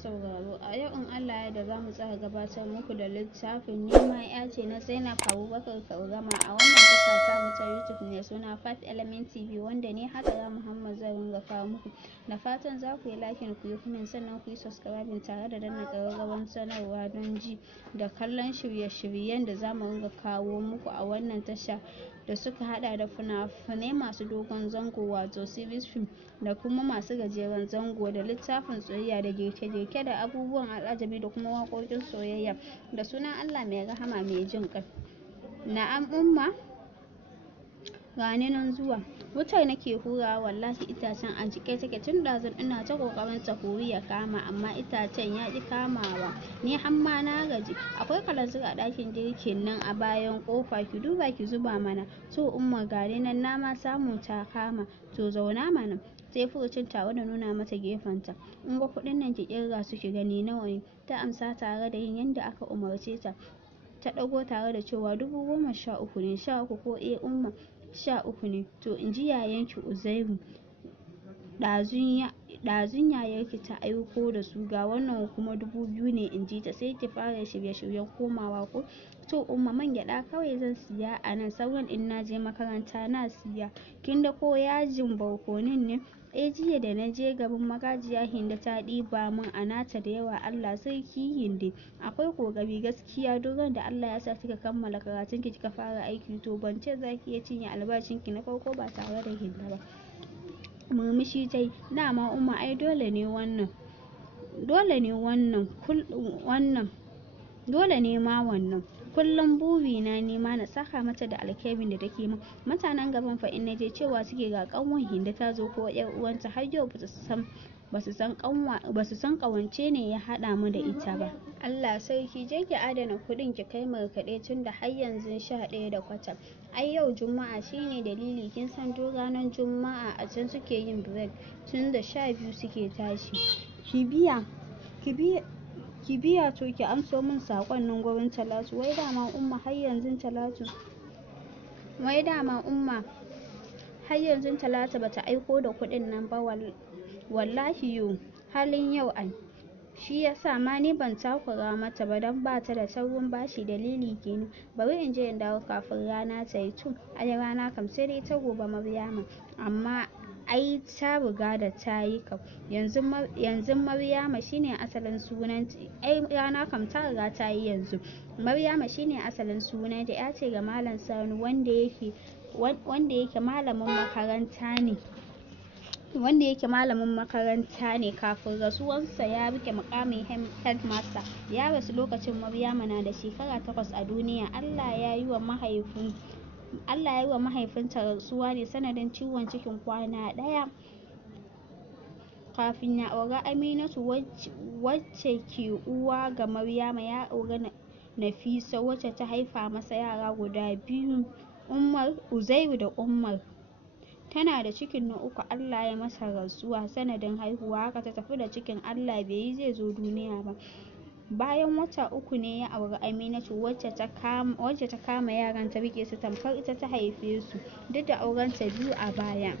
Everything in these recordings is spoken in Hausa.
sauraro, a yau in Allah ya da za mu tsaya gabatar muku da littafin Neman Ya ce na Zainab Abubakar Kaugama a wannan tasha tamu ta YouTube mai suna 5 Element TV, wanda ne Hajara Muhammad zan ringa kawo muku. Da fatan za ku yi lakin, ku yi comment, sannan ku yi subscribing tare da danna ƙararrawar sanarwa don ji da kallon shirye-shiryen da za mu ringa kawo muku a wannan tasha, da suka hada da fina-finai masu dogon zango wato series film, da kuma masu gajeren zango, da littafin soyayya, da girke-girke, da abubuwan al'ajabi, da kuma waƙoƙin soyayya. Da sunan Allah mai rahama mai jin ƙai. Na'am umma, gani nan zuwa. Wutar nake hurawa, wallahi itacen a jike take tun ɗazun ina ta ƙoƙarin ta huri ya kama, amma itacen ya ƙi kamawa. Ni hamma na gaji. Akwai kalanzir a ɗakin girkin nan a bayan ƙofa, ki duba ki zuba mana. To umma gani nan na ma samu ta kama. To zauna mana. Sai furucin tare da nuna mata gefenta. In ga kuɗin nan ki ƙirga su ki gani nawa ne. Ta amsa tare da yin yadda aka umarce ta. Ta ɗago tare da cewa 13,000 ne. 13 ko umma? 13 ne. To in ji yayanki Uzairu, ɗazun yayarki ta aiko da su, ga wannan kuma 2,000 ne in ji ta. Sai ki fara shirye-shiryen komawa ko? To umma, man gyaɗa kawai zan siya a nan, sauran in na je makaranta na siya. Kin da ko yajin barkonon ne? Jiya da na je gaban magajiya Hinde ta ɗiba min a nata da yawa. Allah sarki Hinde, akwai ƙoƙari gaskiya. Duk ran da Allah ya sa kika kammala karatun ki kika fara aiki, to ban ce za ki iya cinye albashin ki na farko ba tare da Hinde ba. Murmushi ta yi. Dama umma ai dole ne ma wannan. Kullum burina ne ma na saka mata da alkhairin da take min. Mutanen gaban fa in naje cewa suke ga ƙanwar Hinde ta zo ko ƴar uwanta, har yau basu san ƙawance ne ya haɗa mu da ita ba. Allah sarki, je ki adana kuɗin ki kai markaɗe tun da har yanzu 11:15. Ai yau Juma'a shine dalili, kin san duk ranar Juma'a a can suke yin break tun da 12 suke tashi. Ki biya to ki amso min saƙon nan gurin Talatu. Wai dama umma har yanzu Talatu bata aiko da kuɗin nan ba wallahi yo, halin yau ai. Shi yasa ma ni ban takura mata ba don bata da taurin bashi, dalili kenan. Bari in je in dawo kafin rana ta yi. To ai rana kam sai dai ta gobe Maryama, amma ai ta riga da ta yi kam. Yanzu Maryama shine asalin sunanta. Ai rana kam ta riga ta yi yanzu. Maryama shine asalin sunanta. Ya ce ga Malam Sani wanda yake malamin makaranta ne. Kafin rasuwarsa ya rike muƙamin headmaster. Ya rasu lokacin Maryama na da shekara 8 a duniya. Allah ya yi wa mahaifinta rasuwa ne sanadin ciwon cikin kwana ɗaya kafin ya auri Aminatu wacce ke uwa ga Maryama. Ya auri Nafisa wacce ta haifa masa yara guda 2, Uzairu da Umar. Tana da cikin na uku Allah ya masa rasuwa sanadin haihuwa, haka ta tafi da cikin. Allah bai yi zai zo duniya ba. Bayan wata 3 ne ya auri Aminatu wacce ta kama yaran ta rike su tamkar ita ta haife su, duk da aurenta 2 a baya.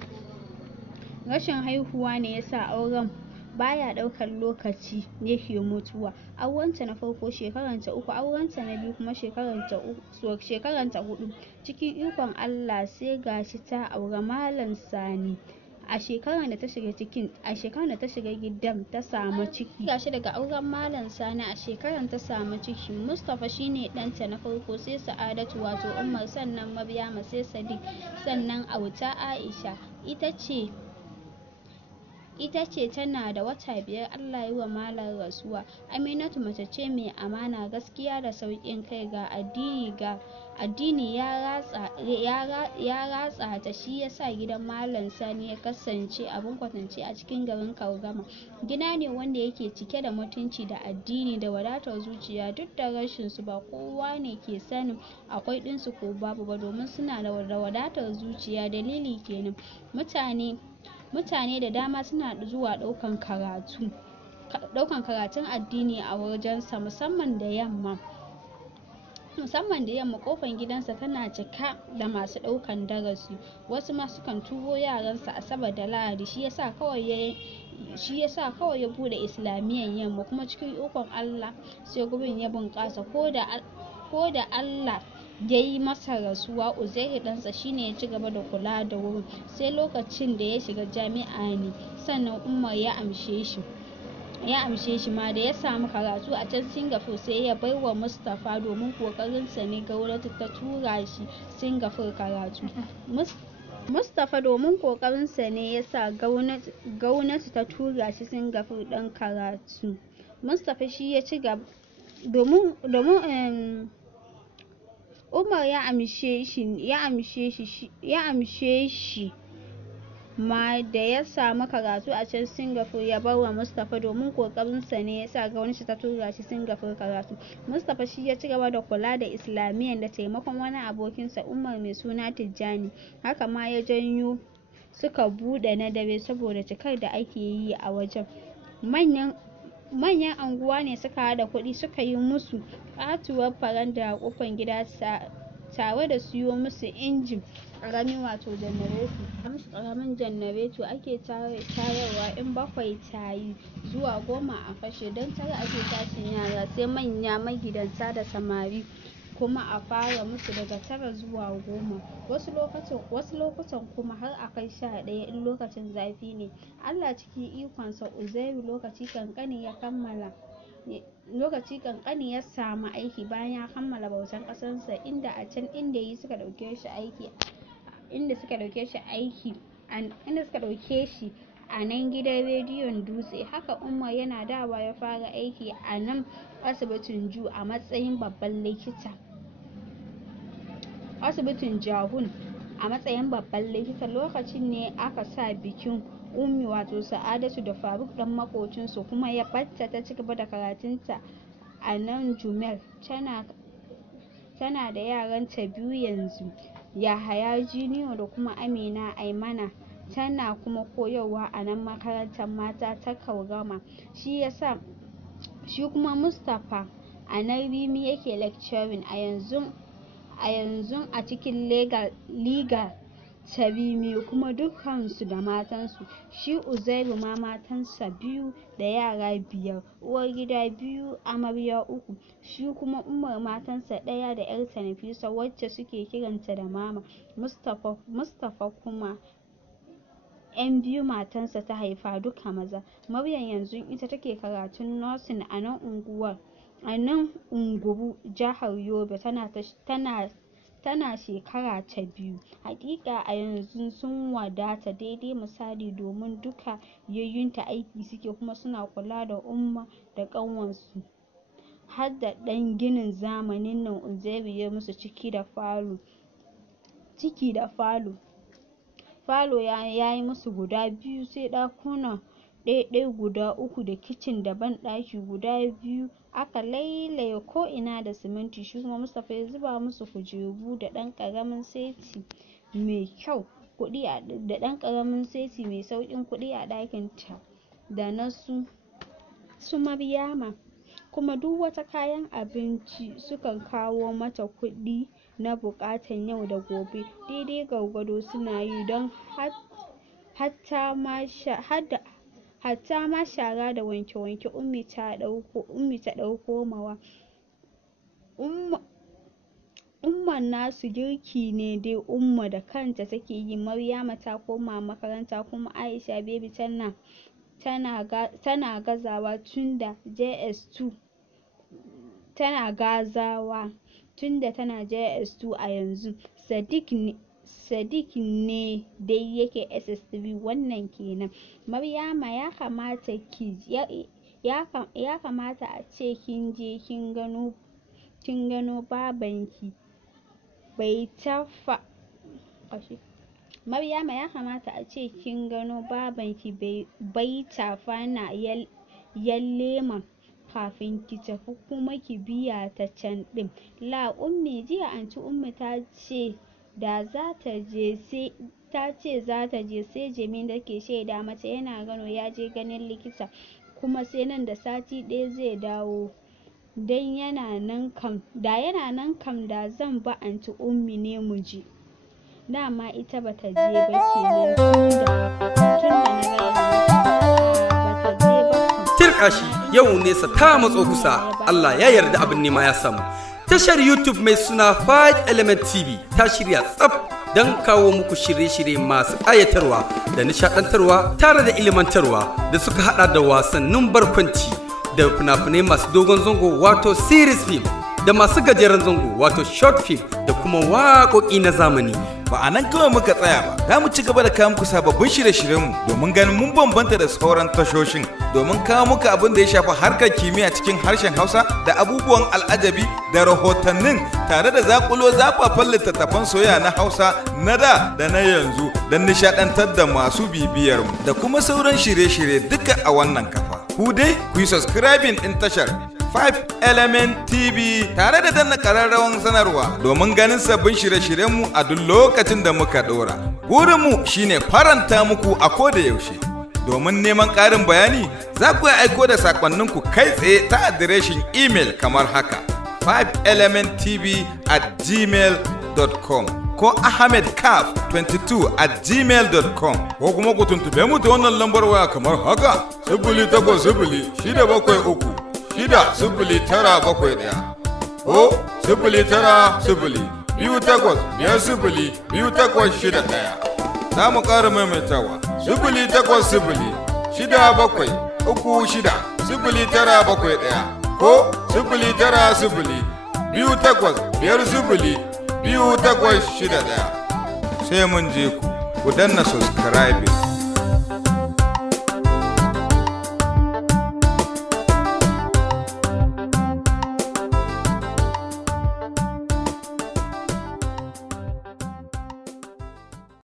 Rashin haihuwa ne yasa auren baya ɗaukar lokaci yake mutuwa. Aurenta na farko shekaranta 3, aurenta na biyu kuma shekaranta 4. Cikin ikon Allah sai gashi ta auri Malam Sani. A shekarar da ta shiga gidan ta samu ciki. Gashi daga auren Malam Sani a shekarar ta samu ciki. Mustapha shine ɗanta na farko, sai Sa'adatu wato Umar, sannan Maryama, sai Sadiq, sannan auta Aisha. Ita ce ita ce tana da wata 5 Allah yi wa malam rasuwa. Aminatu mace ce mai amana, gaskiya da sauƙin kai, ga addini ya ratsa ta, shi yasa gidan Malam Sani ya kasance abin kwatance a cikin garin Kaugama. Gida ne wanda yake cike da mutunci da addini da wadatar zuciya, duk da rashin su ba kowa ne ke sanin akwai ɗinsu ko babu ba, domin suna da wadatar zuciya. Dalili kenan mutane da dama suna zuwa ɗaukan karatun addini a wajensa, musamman da yamma kofar gidansa tana cika da masu ɗaukan darasi. Wasu ma sukan turo yaransa Asabar da Lahadi, shi yasa kawai ya bude islamiyyar yamma, kuma cikin ikon Allah sai gurin ya bunƙasa. Ko da Allah ya yi masa rasuwa, Uzairu ɗansa shine ya ci gaba da kula da wurin, sai lokacin da ya shiga jami'a ne sannan Umar ya amshe shi ma da ya samu karatu a can Singapore sai ya bai wa Mustapha, domin ƙoƙarinsa ne gwamnati ta tura shi Singapore karatu. Mustapha domin ƙoƙarinsa ne ya sa gwamnati ta tura shi Singapore ɗan karatu. Mustapha shi ya ci gaba domin Umar ya amshe shi ma da ya samu karatu a can Singapore ya bar wa Mustapha, domin ƙoƙarinsa ne ya sa gwamnati ta tura shi Singapore karatu. Mustapha shi ya ci gaba da kula da islamiyyar da taimakon wani abokinsa Umar mai suna Tijjani. Haka ma ya janyo suka buɗe na dare saboda cikar da ake yi a wajen. Manyan anguwa ne suka haɗa kuɗi suka yi musu ƙatuwar faranda a ƙofar gida tare da siyo musu injin ƙarami, wato janareto. Ƙaramin janareto ake tayarwa in 7 ta yi zuwa 10 a kashe, don tare ake tashin yara, sai manya magidanta da samari kuma a fara musu daga 9 zuwa 10. Wasu lokutan kuma har a kai 11 in lokacin zafi ne. Allah cikin ikonsa Uzairu lokaci kankani ya samu aiki bayan ya kammala bautan ƙasarsa, inda a can suka ɗauke shi a nan gidan rediyon Dutse. Haka Umar yana dawowa ya fara aiki a nan asibitin Ju a matsayin babban likita. Lokacin ne aka sa bikin Ummi wato Sa'adatu da Faruk ɗan makocinsu, kuma ya batta ta cigaba da karatunta a nan Jumel. Tana da yaranta 2 yanzu, Yahaya Junior da kuma Amina Aimana, tana kuma koyarwa a nan makarantar mata ta Kaugama. Shi kuma Mustapha a nan Rimi yake lecturing a yanzu a cikin legal ta Rimi, kuma dukkansu da matansu. Shi Uzairu ma matansa 2 da yara 5, uwar gida 2 amarya 3. Shi kuma Umar matansa 1 da 'yarta Nafisa wacce suke kiranta da mama. Mustapha kuma 'yan 2 matansa ta haifa, duka maza. Maryam yanzu ita take karatun nursing a nan Unguru jihar Yobe, tana shekara ta 2. Hakika a yanzu sun wadata daidai misali, domin duka yayyunta aiki suke kuma suna kula da Umma da ƙanwarsu. Har da ɗan ginin zamanin nan Uzairu ya musu ciki da falo. Falo ya yi musu guda 2, sai ɗakuna ɗaiɗai guda 3 da kicin da banɗaki guda 2. Aka lailaye ko'ina da siminti. Shi kuma Mustapha ya zuba musu kujeru da ɗan ƙaramin seti mai sauƙin kuɗi a ɗakinta da na su Maryama. Kuma duk wata kayan abinci sukan kawo mata kuɗi na buƙatan yau da gobe, daidai gwargwado suna yi, don hatta ma shara da wanke-wanke Ummi ta ɗauko mawa. Umman nasu girki ne dai Umma da kanta take yi. Maryama ta koma makaranta, kuma Aisha baby tana gazawa tunda tana JS2 a yanzu. Sadiq ne dai yake SS3 wannan kenan. Maryama ya kamata a ce kin je kin gano babanki bai tafa Maryama ya kamata a ce kin gano babanki bai tafa na yalleman kafin ki tafi kuma ki biya ta can din. La ummi jiya anti ummi ta ce za ta je sai Jamila ke shaida mata yana Kano ya je ganin likita kuma sai nan da sati ɗaya zai dawo. Dan yana nan kam da zan ba anti ummi ne mu je. Dama ita bata je ba kenan tunda na gaya bata je ba. Tirkashi yau nesa ta matso kusa, Allah ya yarda abin nema ya samu. Tashar YouTube mai suna 5 Element TV ta shirya tsaf don kawo muku shirye-shirye masu ƙayatarwa da nishaɗantarwa tare da ilimantarwa da suka hada da wasannin barkwanci da fina-finai masu dogon zango wato series film da masu gajeren zango wato short film da kuma waƙoƙi na zamani. Ba a nan kawai muka tsaya ba, za mu ci gaba da kawo muku sababbin shirye-shiryenmu domin ganin mun bambanta da sauran tashoshin, domin kawo muku abin da ya shafi harkar kimiyya cikin harshen Hausa da abubuwan al'ajabi da rahotannin tare da zakulo zafafan littattafan soyayya na Hausa na da na yanzu don nishadantar da masu bibiyarmu da kuma sauran shirye-shirye duka a wannan kafa. Ku dai ku yi subscribing din tashar 5 Element TV tare da danna ƙararrawan sanarwa domin ganin sabbin shirye-shiryenmu a duk lokacin da muka ɗora. Burinmu shine faranta muku a koda yaushe. Domin neman ƙarin bayani za ku aiko da sakonninku kai tsaye ta adireshin email kamar haka 5elementtv@gmail.com ko ahmedkaf22@gmail.com ko kuma ku tuntube mu ta wannan lambar waya kamar haka 0806736091 ko 09028502861. Za mu ƙara maimaitawa 08067360971 ko 09028502861. Sai mun je ku danna subscribing.